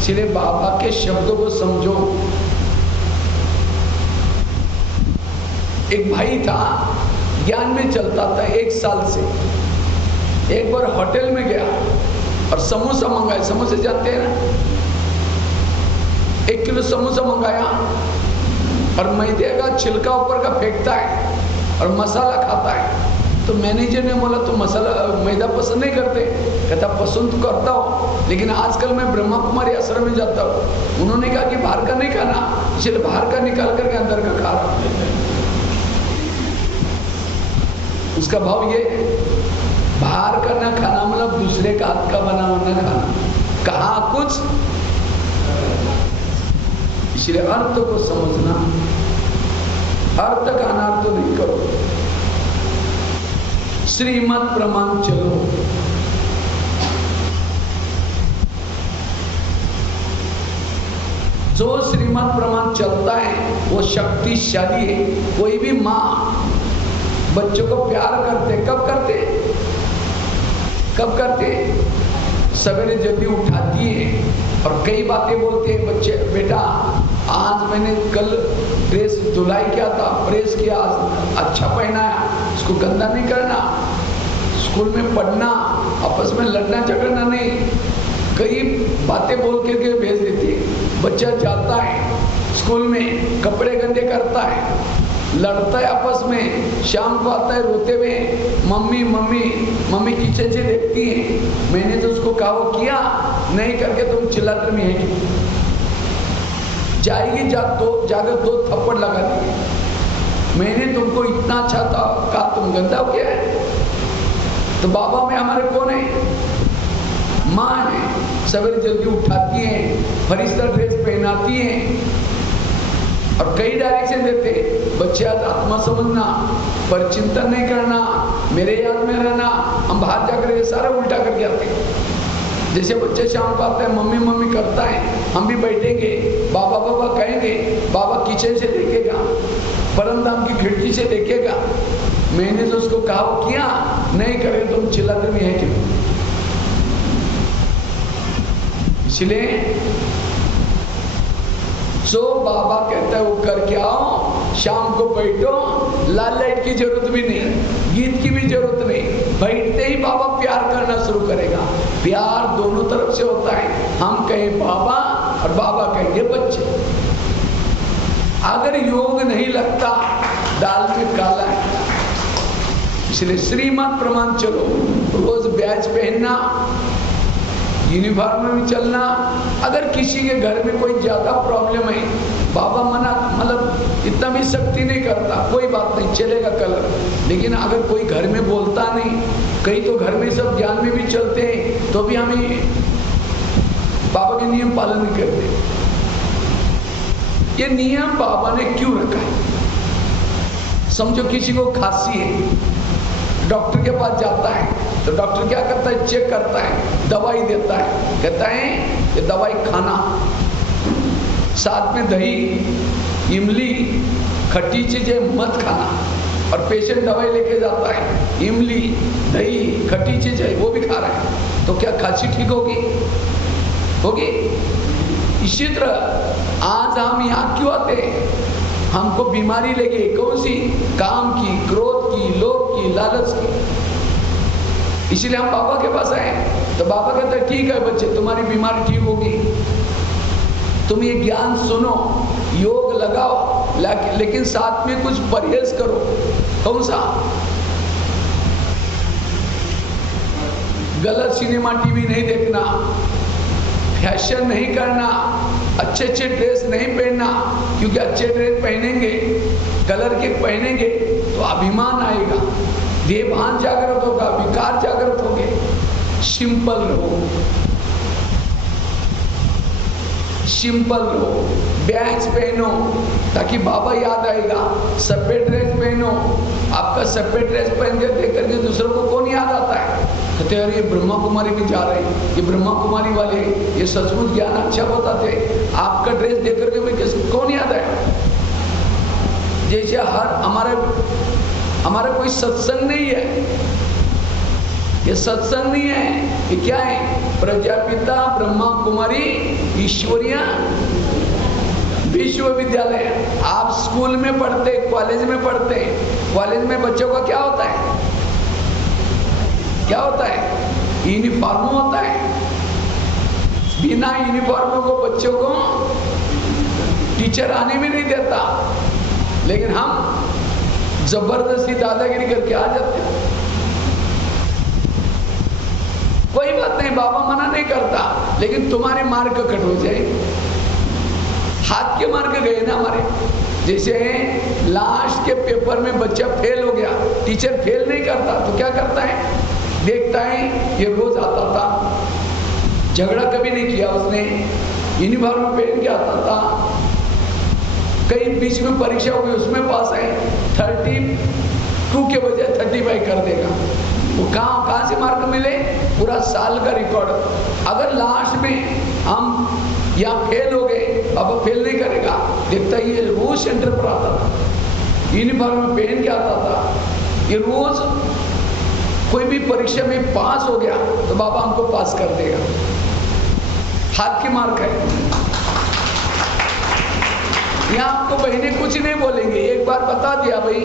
इसलिए बाबा के शब्दों को समझो। एक भाई था, ज्ञान में चलता था 1 साल से। एक बार होटल में गया और समोसा मंगाया, समोसे जानते हैं ना, 1 किलो समोसा मंगाया और मैदे का छिलका ऊपर का फेंकता है और मसाला खाता है। तो मैनेजर ने बोला तो मसाला मैदा पसंद नहीं करते, कहता पसंद तो करता हूँ, लेकिन आजकल मैं ब्रह्मा कुमारी आश्रम में जाता हूँ, उन्होंने कहा कि बाहर का नहीं खाना, इसलिए बाहर का निकाल करके अंदर का खा रहा हूँ। उसका भाव ये, बाहर का ना खाना मतलब दूसरे का हाथ का बना हुआ ना खाना, कहा कुछ, इसलिए अर्थ को समझना, अर्थ का अनर्थ नहीं करो, श्रीमत प्रमाण चलो। जो श्रीमत प्रमाण चलता है वो शक्तिशाली है। कोई भी माँ बच्चों को प्यार करते, कब करते, सवेरे जल्दी उठाती है और कई बातें बोलते हैं बच्चे, बेटा आज मैंने कल ड्रेस धुलाई किया था, प्रेस किया, अच्छा पहना है, इसको गंदा नहीं करना, स्कूल में पढ़ना, आपस में लड़ना झगड़ना नहीं। कई बातें बोल के भेज देती है। बच्चा जाता है स्कूल में, कपड़े गंदे करता है, लड़ता है आपस में, शाम को आता है रोते हुए, मम्मी मम्मी मम्मी किचन से देखती है, मैंने तो उसको कहा वो किया नहीं करके तुम चिल्लाते में है, जाएगी जाकर 2 थप्पड़ लगा देगी, मैंने तुमको इतना अच्छा था, कहा तुम गंदा हो गया है। तो बाबा में हमारे कौन है, माँ है, सवेरे जल्दी उठाती है, फरिश्ता ड्रेस पहनाती है और कई डायरेक्शन देते, बच्चे आज आत्मा समझना, पर चिंतन नहीं करना, मेरे याद में रहना। हम बाहर जाकर ये सारा उल्टा करके आते। जैसे बच्चे शाम को आता है मम्मी मम्मी करता है, हम भी बैठेंगे, बाबा बाबा कहेंगे, बाबा किचन से देखेगा, परमधाम की खिड़की से देखेगा, मैंने तो उसको कहा किया नहीं करे, तुम चिल्लाते भी हैं क्यों। इसलिए सो बाबा कहता है वो करके आओ, शाम को बैठो, लाल लाइट की जरूरत भी नहीं, गीत की भी जरूरत नहीं, बैठते ही बाबा प्यार करना शुरू करेगा। प्यार दोनों तरफ से होता है, हम कहें बाबा और बाबा कहेंगे बच्चे। अगर योग नहीं लगता, दाल में काला है। इसलिए श्रीमत प्रमाण चलो, रोज बैच पहनना, यूनिफॉर्म में भी चलना। अगर किसी के घर में कोई ज्यादा प्रॉब्लम है, बाबा मना मतलब इतना भी सख्ती नहीं करता, कोई बात नहीं, चलेगा कलर। लेकिन अगर कोई घर में बोलता नहीं, कई तो घर में सब ज्ञान में भी चलते हैं, तो भी हमें बाबा के नियम पालन नहीं करते। ये नियम बाबा ने क्यों रखा है? समझो किसी को खांसी है, डॉक्टर के पास जाता है, तो डॉक्टर क्या करता है? चेक करता है, दवाई देता है, कहता है ये दवाई खाना, साथ में दही, इमली, खट्टी चीजें मत खाना। और पेशेंट दवाई लेके जाता है, इमली, दही, खट्टी चीजें वो भी खा रहा है, तो क्या खांसी ठीक होगी? होगी? इसी तरह आज हम यहाँ क्यों आते हैं? हमको बीमारी लगी, कौन सी? काम की, क्रोध की, लोभ की, लालच की। इसीलिए हम बाबा के पास आए। तो बाबा कहते हैं ठीक है बच्चे, तुम्हारी बीमारी ठीक होगी, तुम ये ज्ञान सुनो, योग लगाओ, लेकिन साथ में कुछ परहेज करो। कौन सा? गलत सिनेमा टीवी नहीं देखना, फैशन नहीं करना, अच्छे अच्छे ड्रेस नहीं पहनना, क्योंकि अच्छे ड्रेस पहनेंगे, कलर के पहनेंगे तो अभिमान आएगा, देहभान जागृत होगा, विकार जागृत होंगे। सिंपल रहो, सिंपल रहो, बैच पहनो ताकि बाबा याद आएगा। सफेद ड्रेस पहनो, आपका सफेद ड्रेस पहन के देख करके दूसरों को कौन याद आता है? कहते हैं ये ब्रह्मा कुमारी में जा रहे हैं, ये ब्रह्मा कुमारी वाले, ये सचमुच ज्ञान अच्छा बताते। आपका ड्रेस देख करके भी कौन याद आया? जैसे हमारा कोई सत्संग नहीं है, ये सत्संग नहीं है, ये क्या है? प्रजापिता ब्रह्मा कुमारी ईश्वरीय विश्वविद्यालय। आप स्कूल में पढ़ते, कॉलेज में पढ़ते, कॉलेज में बच्चों का क्या होता है? क्या होता है? यूनिफॉर्म होता है। बिना यूनिफॉर्म को बच्चों को टीचर आने में नहीं देता, लेकिन हम जबरदस्ती दादागिरी करके आ जाते हैं। कोई बात नहीं, बाबा मना नहीं करता, लेकिन तुम्हारे मार्क कट हो जाए। हाथ के मार्क गए ना हमारे। जैसे लास्ट के पेपर में बच्चा फेल हो गया, टीचर फेल नहीं करता तो क्या करता है? देखता है ये रोज आता था, झगड़ा कभी नहीं किया उसने, यूनिफॉर्म पहन के आता था, कई बीच में परीक्षा हुई उसमें पास है, 32 के बजाय 35 कर देगा। वो कहाँ से मार्क मिले? पूरा साल का रिकॉर्ड। अगर लास्ट में हम यहाँ फेल हो गए, अब फेल नहीं करेगा, देखता ये रोज सेंटर पर आता था, यूनिफॉर्म पहन के आता था, ये रोज कोई भी परीक्षा में पास हो गया तो बाबा हमको पास कर देगा। हाथ की मार्क है। यहाँ आपको बहने कुछ नहीं बोलेंगे, एक बार बता दिया भाई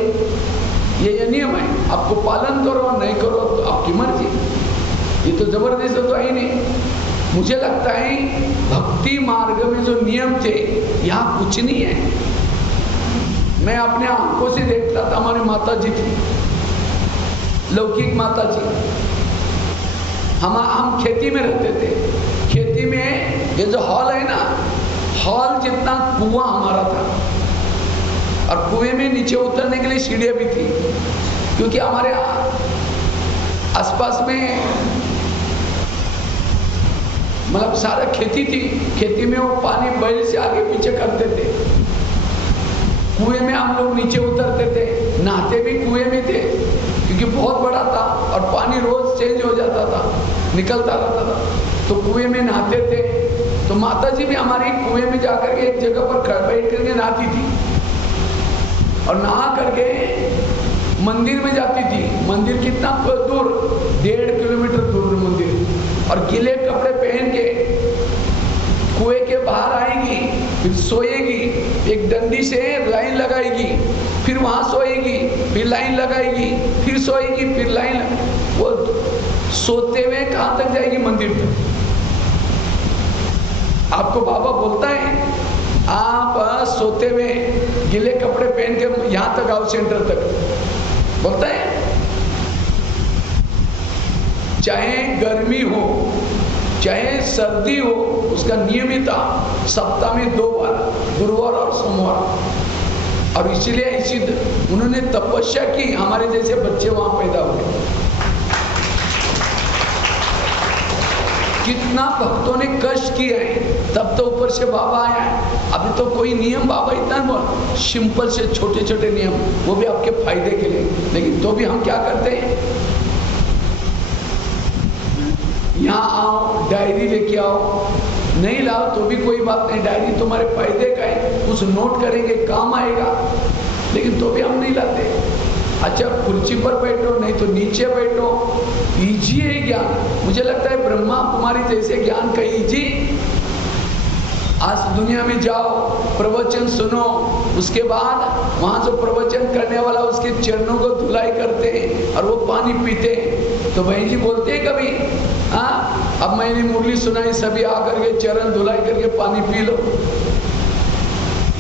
ये नियम है, आपको पालन करो, नहीं करो तो आपकी मर्जी। ये तो जबरदस्त तो है ही नहीं। मुझे लगता है भक्ति मार्ग में जो नियम थे यहाँ कुछ नहीं है। मैं अपने आंखों से देखता था, हमारी माता जी थी, लौकिक माता जी। हम खेती में रहते थे। खेती में ये जो हॉल है ना, हॉल जितना कुआं हमारा था, और कुएं में नीचे उतरने के लिए सीढ़ियां भी थी, क्योंकि हमारे आसपास में मतलब सारा खेती थी। खेती में वो पानी बैल से आगे पीछे करते थे। कुएं में हम लोग नीचे उतरते थे, नहाते भी कुएं में थे, क्योंकि बहुत बड़ा था और पानी रोज चेंज हो जाता था, निकलता रहता था, तो कुएं में नहाते थे। तो माता जी भी हमारी कुएं में जाकर के एक जगह पर बैठ करके नहाती थी, और नहा करके मंदिर में जाती थी। मंदिर कितना दूर? 1.5 किलोमीटर दूर मंदिर। और गीले कपड़े पहन के कुएं के बाहर आएगी, फिर सोएगी, एक डंडी से लाइन लगाएगी, फिर वहां सोएगी, फिर लाइन लगाएगी, फिर सोएगी, फिर लाइन। वो सोते हुए कहां तक जाएगी? मंदिर तक। आपको बाबा बोलता है आप सोते हुए गीले कपड़े पहन के यहां तक आओ, सेंटर तक, बोलता है। चाहे गर्मी हो चाहे सर्दी हो, उसका नियमित सप्ताह में 2 बार, गुरुवार और सोमवार, और इसीलिए इसी उन्होंने तपस्या की, हमारे जैसे बच्चे वहां पैदा हुए। कितना भक्तों ने कष्ट किए हैं, तब तो ऊपर से बाबा आया है। अभी तो कोई नियम बाबा इतना बहुत सिंपल से छोटे छोटे नियम, वो भी आपके फायदे के लिए, लेकिन तो भी हम क्या करते हैं, यहाँ आओ डायरी लेके आओ, नहीं लाओ तो भी कोई बात नहीं, डायरी तुम्हारे फायदे का है, कुछ नोट करेंगे काम आएगा, लेकिन तो भी हम नहीं लाते। अच्छा कुर्सी पर बैठो, नहीं तो नीचे बैठो, इजी है ज्ञान। मुझे लगता है ब्रह्मा कुमारी जैसे ज्ञान का इजी। आज दुनिया में जाओ, प्रवचन सुनो, उसके बाद वहां जो प्रवचन करने वाला उसके चरणों को धुलाई करते हैं और वो पानी पीते हैं। तो बहन जी बोलते हैं कभी, हाँ अब मैंने मुरली सुनाई, सभी आकर के चरण धुलाई करके पानी पी लो,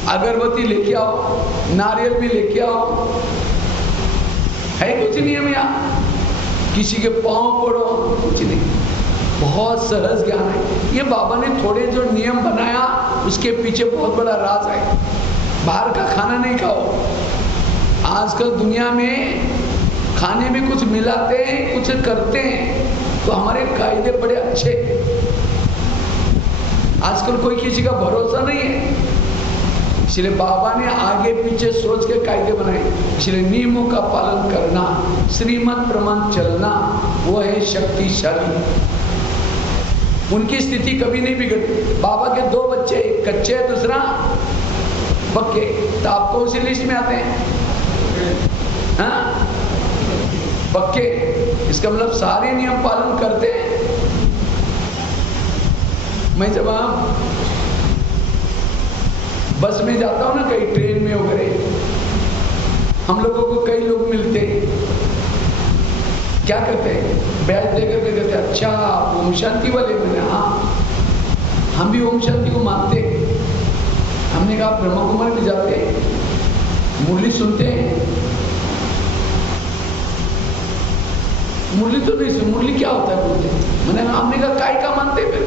अगरबत्ती लेके आओ, नारियल भी लेके आओ, है कुछ नियम यहाँ, किसी के पांव पड़ो, कुछ नहीं, बहुत सरस ज्ञान है। ये बाबा ने थोड़े जो नियम बनाया उसके पीछे बहुत बड़ा राज है। बाहर का खाना नहीं खाओ। आजकल दुनिया में खाने में कुछ मिलाते हैं, कुछ करते हैं, तो हमारे कायदे बड़े अच्छे। आजकल कोई किसी का भरोसा नहीं है, इसलिए बाबा ने आगे पीछे सोच के कायदे बनाए। इसलिए नियमों का पालन करना, श्रीमत प्रमाण चलना, वो है शक्तिशाली। उनकी स्थिति कभी नहीं बिगड़ती। बाबा के 2 बच्चे, एक कच्चे है दूसरा पक्के, तो आपको उसी लिस्ट में आते हैं, हाँ पक्के, इसका मतलब सारे नियम पालन करते हैं। मैं जब बस में जाता हूँ ना, कहीं ट्रेन में वगैरह, हम लोगों को कई लोग मिलते हैं, क्या करते हैं, बैग देकर के कहते हैं, अच्छा आप ओम शांति वाले? मैंने हाँ, हम भी ओम शांति को मानते हैं। हमने कहा ब्रह्मा कुमारी में जाते हैं, मुरली सुनते हैं। मुरली तो नहीं सुन, मुरली क्या होता है बोलते हैं। मैंने कहा, हमने कहा काय का मानते फिर?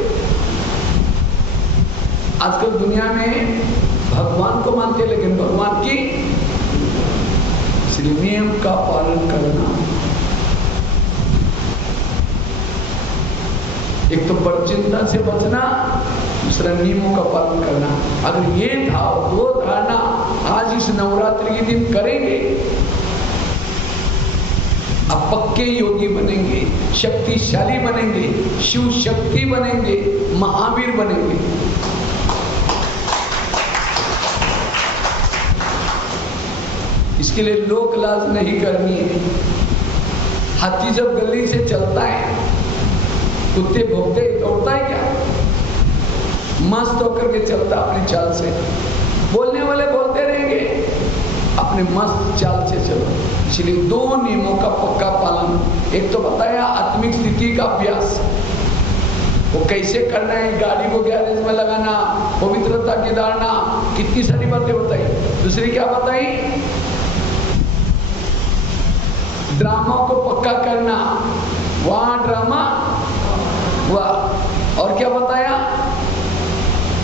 आजकल दुनिया में भगवान को मानते, लेकिन भगवान की इसलिए नियम का पालन करना। एक तो परचिंतन से बचना, दूसरा नियमों का पालन करना। अगर ये दो धारणा आज इस नवरात्रि के दिन करेंगे, अब पक्के योगी बनेंगे, शक्तिशाली बनेंगे, शिव शक्ति बनेंगे, महावीर बनेंगे। इसके लिए लोक लाज नहीं करनी है। हाथी जब गली से चलता है, कुत्ते भौंकते दौड़ता है क्या? मस्त होकर के चलता अपनी चाल से। बोलने वाले बोलते रहेंगे, अपने मस्त चाल से चलो। इसलिए 2 नियमों का पक्का पालन। एक तो बताया आत्मिक स्थिति का अभ्यास, वो कैसे करना है, गाड़ी को गैरेज में लगाना, पवित्रता की धारणा, कितनी सारी बातें बताई। दूसरी क्या बताई, ड्रामा को पक्का करना, वहां ड्रामा वाह। और क्या बताया,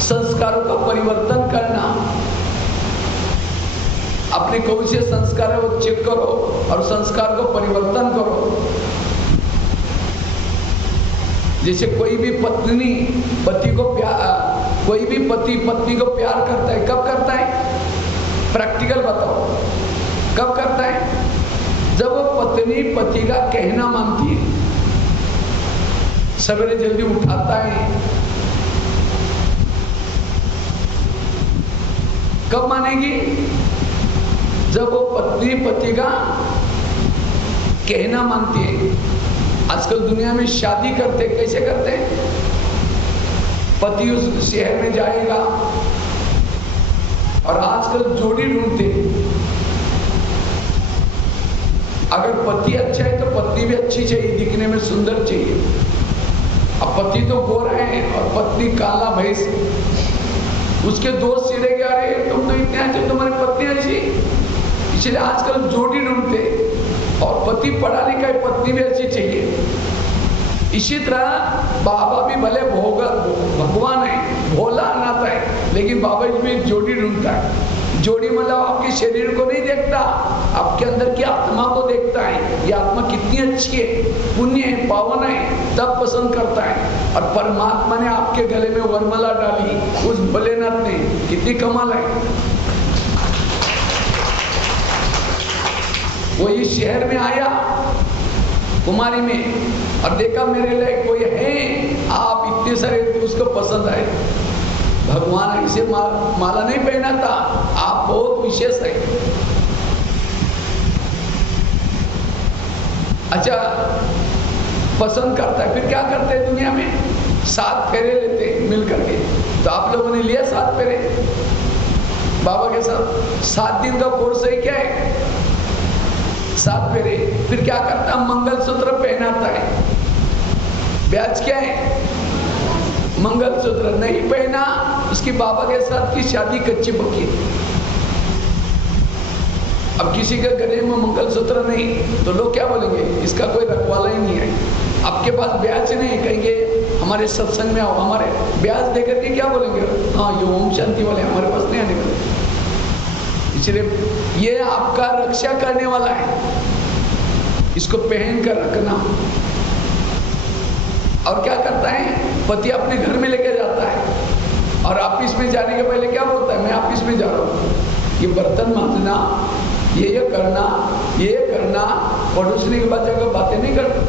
संस्कारों का परिवर्तन करना, अपने कौन से संस्कार है वो चेक करो और संस्कार को परिवर्तन करो। जैसे कोई भी पत्नी पति को प्यार, कोई भी पति पत्नी को प्यार करता है, कब करता है? प्रैक्टिकल बताओ, कब करता है? जब वो पत्नी पति का कहना मानती है, सवेरे जल्दी उठाता है। कब मानेगी? जब वो पत्नी पति का कहना मानती है। आजकल दुनिया में शादी करते कैसे करते हैं? पति उस शहर में जाएगा और आजकल जोड़ी ढूंढते हैं। अगर पति अच्छा है तो पत्नी भी अच्छी चाहिए, दिखने में सुंदर चाहिए। अब पति तो गोरा है और पत्नी काला भैंस। उसके दोस्त चिढ़ेंगे, अरे तुम तो इतने अच्छे, तुम्हारी पत्नी ऐसी। इसलिए आजकल जोड़ी ढूंढते, और पति पढ़ा लिखा है, पत्नी भी अच्छी चाहिए। इसी तरह बाबा भी भले भगवान है, भोला नाता है, लेकिन बाबा इसमें एक जोड़ी ढूंढता है। जोड़ी मतलब आपके शरीर को नहीं देखता, आपके अंदर की आत्मा को देखता है। ये आत्मा कितनी अच्छी है, पुण्य है, पावन है, तब पसंद करता है। और परमात्मा ने आपके गले में वरमाला डाली, उस भोलेनाथ ने, कितनी कमाल है। वो इस शहर में आया कुमारी में और देखा मेरे लिए कोई है, आप इतने सारे उसको पसंद आए। भगवान ऐसे माला नहीं पहना था, आप बहुत विशेष है। अच्छा, पसंद करता है, फिर क्या करते हैं दुनिया में? 7 फेरे लेते हैं मिल करके। तो आप लोगों ने लिया 7 फेरे बाबा के साथ? 7 दिन का कोर्स है, क्या है? 7 फेरे। फिर क्या करता? मंगलसूत्र पहनाता है। ब्याज क्या है? मंगलसूत्र नहीं पहना, उसकी बाबा के साथ की शादी कच्ची पक्की। अब किसी के गले में मंगलसूत्र नहीं तो लोग क्या बोलेंगे? इसका कोई रखवाला ही नहीं है। आपके पास ब्याज नहीं, कहेंगे हमारे सत्संग में आओ, हमारे ब्याज देकर के क्या बोलेंगे? हाँ, ये ओम शांति वाले हमारे पास नहीं आने वाले। इसलिए ये आपका रक्षा करने वाला है, इसको पहन कर रखना। और क्या करता है? पति अपने घर में लेके जाता है और ऑफिस में जाने के पहले क्या बोलता है? मैं ऑफिस में जा रहा हूँ, ये बर्तन मांजना, ये करना, ये करना, पड़ोसने के बाद जाकर बातें नहीं करता।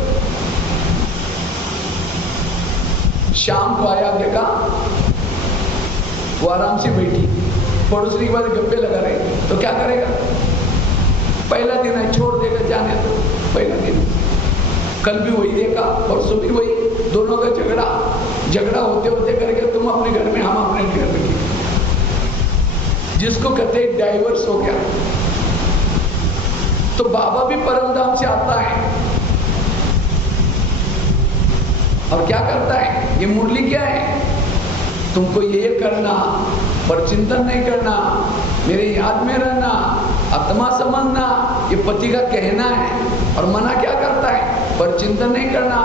शाम को आया, देखा वो आराम से बैठी, पड़ोसनी के बाद गप्पे लगा रहे, तो क्या करेगा? पहला दिन है, छोड़ देगा, जाने दो, पहला दिन। कल भी वही देखा, परसों भी वही, दोनों का झगड़ा होते होते करके तुम अपने घर में, हम अपने घर में, जिसको कहते हैं डाइवर्स हो गया। तो बाबा भी परम धाम से आता है और क्या करता है? ये मुरली क्या है? तुमको ये करना, पर चिंतन नहीं करना, मेरे याद में रहना, आत्मा समझना, ये पति का कहना है। और मना क्या करता है? पर चिंतन नहीं करना।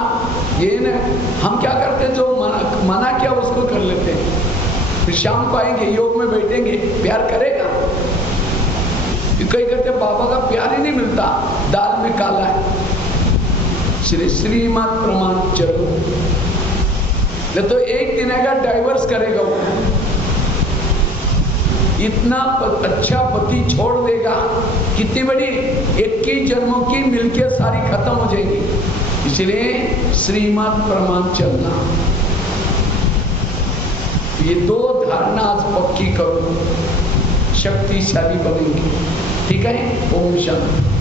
ये न हम क्या करते? जो मना किया उसको कर लेते हैं। फिर शाम को आएंगे, योग में बैठेंगे, प्यार करेगा? कई कहते बाबा का प्यार ही नहीं मिलता, दाल में काला है। श्रीमत प्रमाण चलो, नहीं तो एक दिन आएगा डाइवर्स करेगा वो। इतना अच्छा पति छोड़ देगा, कितनी बड़ी 21 जन्मों की मिलके सारी खत्म हो जाएगी। इसलिए श्रीमत प्रमाण चलना। ये 2 धारणा आज पक्की करो, शक्तिशाली बनेंगे। ठीक है? ओम शांति।